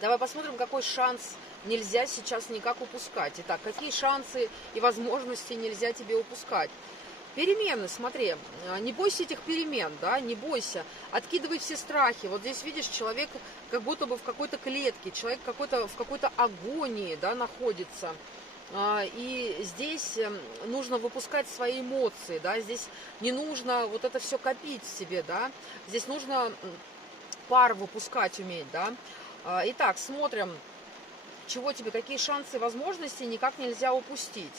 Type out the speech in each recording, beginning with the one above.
Давай посмотрим, какой шанс нельзя сейчас никак упускать. Итак, какие шансы и возможности нельзя тебе упускать? Перемены, смотри, не бойся этих перемен, да, не бойся, откидывай все страхи. Вот здесь, видишь, человек как будто бы в какой-то клетке, человек в какой-то агонии, да, находится. И здесь нужно выпускать свои эмоции, да, здесь не нужно вот это все копить в себе, да, здесь нужно пар выпускать уметь, да. Итак, смотрим, чего тебе, какие шансы и возможности никак нельзя упустить.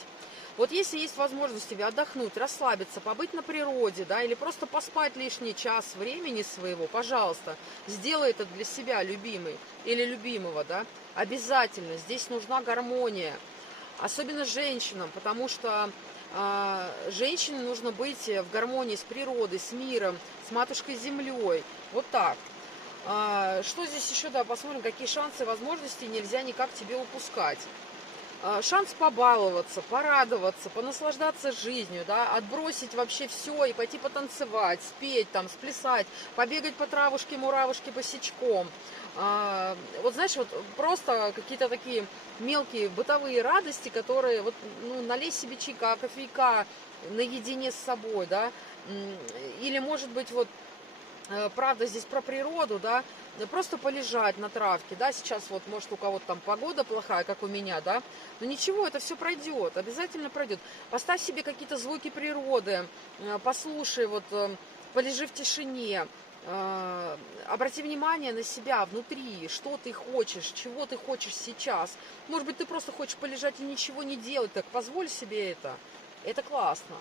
Вот если есть возможность тебе отдохнуть, расслабиться, побыть на природе, да, или просто поспать лишний час времени своего, пожалуйста, сделай это для себя, любимый или любимого, да, обязательно. Здесь нужна гармония, особенно женщинам, потому что женщине нужно быть в гармонии с природой, с миром, с матушкой землей, вот так. Что здесь еще, да, посмотрим, какие шансы и возможности нельзя никак тебе упускать. Шанс побаловаться, порадоваться, понаслаждаться жизнью, да, отбросить вообще все и пойти потанцевать, спеть там, сплясать, побегать по травушке, муравушке, босичком. Вот знаешь, вот просто какие-то такие мелкие бытовые радости, которые вот, ну, налезть себе чайка, кофейка наедине с собой, да, или, может быть, вот правда, здесь про природу, да, просто полежать на травке, да, сейчас вот, может, у кого-то там погода плохая, как у меня, да, но ничего, это все пройдет, обязательно пройдет. Поставь себе какие-то звуки природы, послушай, вот, полежи в тишине, обрати внимание на себя внутри, что ты хочешь, чего ты хочешь сейчас. Может быть, ты просто хочешь полежать и ничего не делать, так позволь себе это классно.